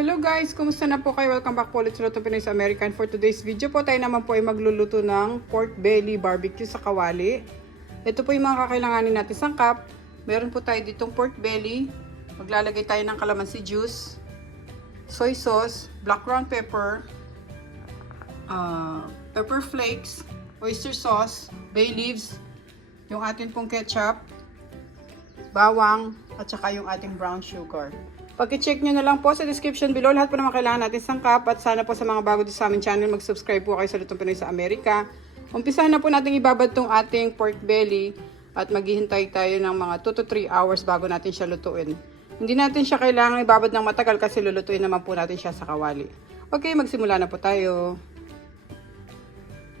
Hello guys, kumusta na po kayo? Welcome back po ulit sa Luto Pinoy sa American. For today's video po, tayo naman po ay magluluto ng pork belly barbecue sa kawali. Ito po yung mga kakailanganin natin sangkap. Meron po tayo ditong pork belly. Maglalagay tayo ng calamansi juice, soy sauce, black ground pepper, pepper flakes, oyster sauce, bay leaves, yung atin pong ketchup, bawang, at saka yung ating brown sugar. Pag-check nyo na lang po sa description below, lahat po naman kailangan natin sangkap. At sana po sa mga bago dito sa aming channel, mag-subscribe po kayo sa Lutong Pinoy sa Amerika. Umpisahan na po natin ibabad tong ating pork belly at maghihintay tayo ng mga 2 to 3 hours bago natin siya lutuin. Hindi natin siya kailangan ibabad ng matagal kasi lulutuin naman po natin siya sa kawali. Okay, magsimula na po tayo.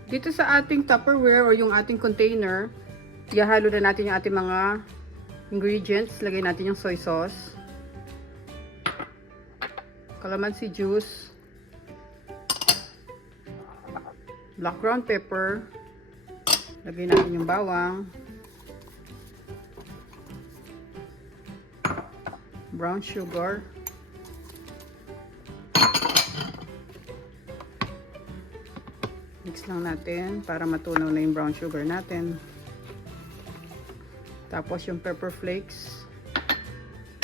Dito sa ating Tupperware o yung ating container, ihahalo na natin yung ating mga ingredients. Lagay natin yung soy sauce, calamansi juice, black ground pepper, lagay natin yung bawang, brown sugar, mix lang natin para matunaw na yung brown sugar natin. Tapos yung pepper flakes,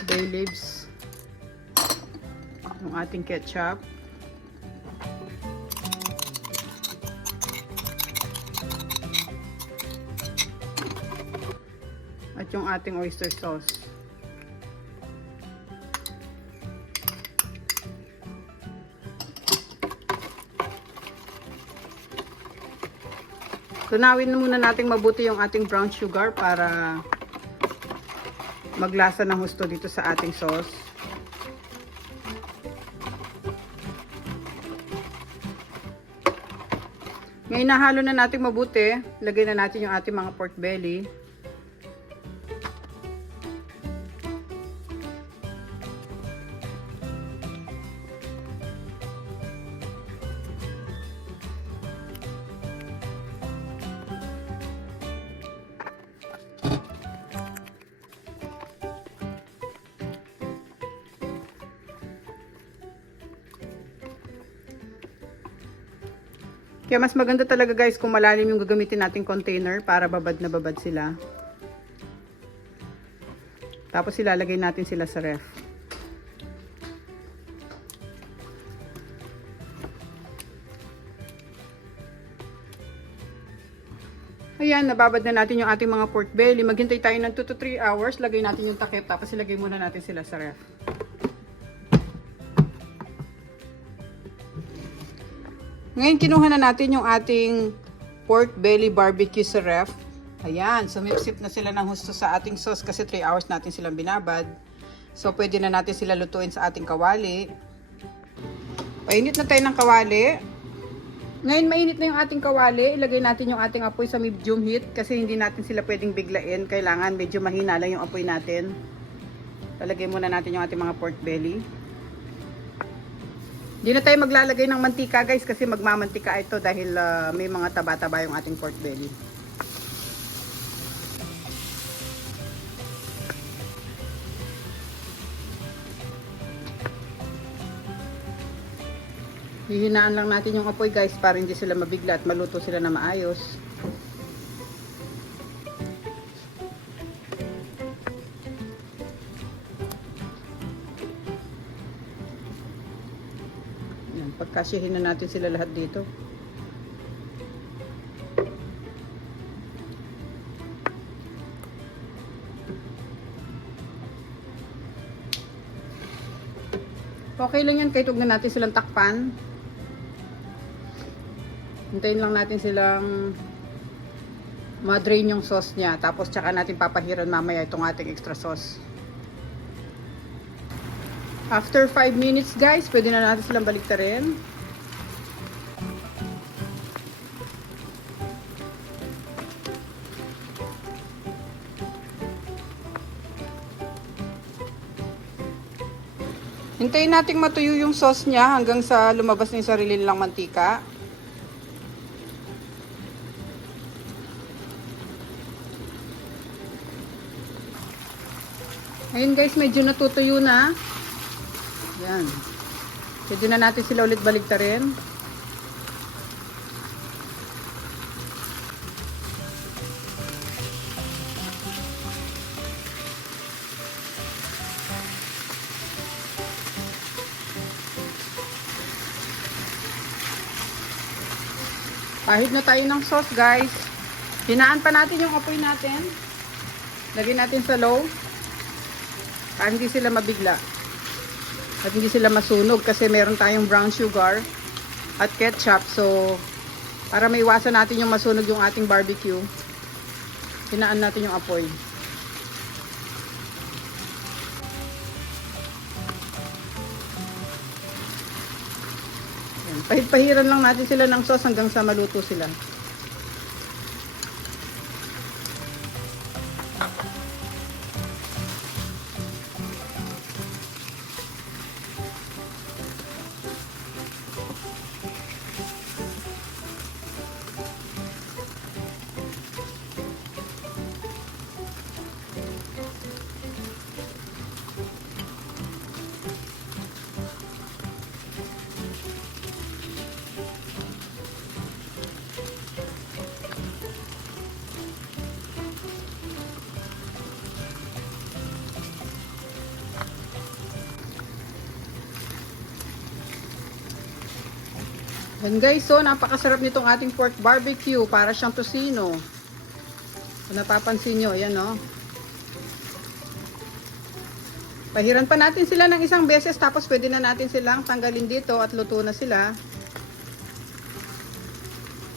bay leaves, yung ating ketchup, at yung ating oyster sauce. Tunawin muna natin mabuti yung ating brown sugar para maglasa ng husto dito sa ating sauce. Ngayon nahalo na natin mabuti, lagay na natin yung ating mga pork belly. Kaya mas maganda talaga guys kung malalim yung gagamitin nating container para babad na babad sila. Tapos ilalagay natin sila sa ref. Ayan, nababad na natin yung ating mga pork belly. Maghintay tayo ng 2 to 3 hours. Lagay natin yung takip tapos ilagay muna natin sila sa ref. Ngayon, kinuha na natin yung ating pork belly barbecue sa ref. Ayan, sumipsip na sila ng husto sa ating sauce kasi 3 hours natin silang binabad. So, pwede na natin sila lutuin sa ating kawali. Painit na tayo ng kawali. Ngayon, mainit na yung ating kawali. Ilagay natin yung ating apoy sa medium heat kasi hindi natin sila pwedeng biglain. Kailangan medyo mahina lang yung apoy natin. Lalagay muna natin yung ating mga pork belly. Hindi na tayo maglalagay ng mantika guys kasi magmamantika ito dahil may mga taba-taba yung ating pork belly. Hihinaan lang natin yung apoy guys para hindi sila mabigla at maluto sila na maayos. Pagkasyahin na natin sila lahat dito. Okay lang yan kahit huwag na natin silang takpan. Hintayin lang natin silang ma-drain yung sauce niya. Tapos tsaka natin papahiran mamaya itong ating extra sauce. After 5 minutes guys, pwede na natin silang baliktarin. Hintayin nating matuyo yung sauce niya hanggang sa lumabas na yung sarili nilang mantika. Ayun guys, medyo natutuyo na. Yan. Pwede na natin sila ulit baligtarin. Pahid na tayo ng sauce, guys. Hinaan pa natin yung apoy natin. Lagyan natin sa low. Para hindi sila mabigla. At hindi sila masunog kasi meron tayong brown sugar at ketchup. So, para maiwasan natin yung masunog yung ating barbecue, hinaan natin yung apoy. Pahid-pahiran lang natin sila ng sauce hanggang sa maluto sila. Yan guys, so napakasarap nitong ating pork barbecue. Para siyang tocino. Kung napapansin nyo, yan o. Pahiran pa natin sila ng isang beses, tapos pwede na natin silang tanggalin dito at luto na sila.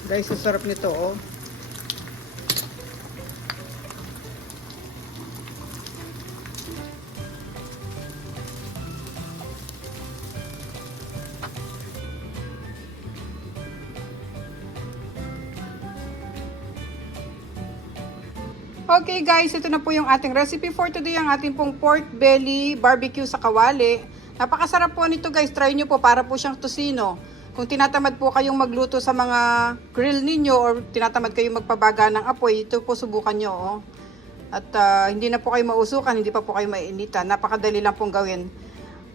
Guys, sarap nito oh. Okay guys, ito na po yung ating recipe for today, ang ating pong pork belly barbecue sa kawali. Napakasarap po nito guys, try nyo po, para po siyang tocino. Kung tinatamad po kayong magluto sa mga grill ninyo or tinatamad kayong magpabaga ng apoy, ito po subukan nyo. Oh. At hindi na po kayo mausukan, hindi pa po kayo maiinitan. Napakadali lang pong gawin.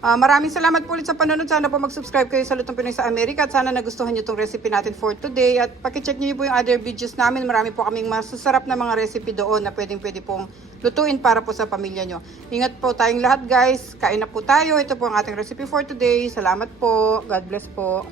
Maraming salamat po ulit sa panonood. Sana po mag-subscribe kayo sa Lutong Pinoy sa Amerika at sana nagustuhan nyo itong recipe natin for today. At pakicheck nyo po yung other videos namin. Marami po kaming masasarap na mga recipe doon na pwede pong lutuin para po sa pamilya nyo. Ingat po tayong lahat guys. Kain na po tayo. Ito po ang ating recipe for today. Salamat po. God bless po.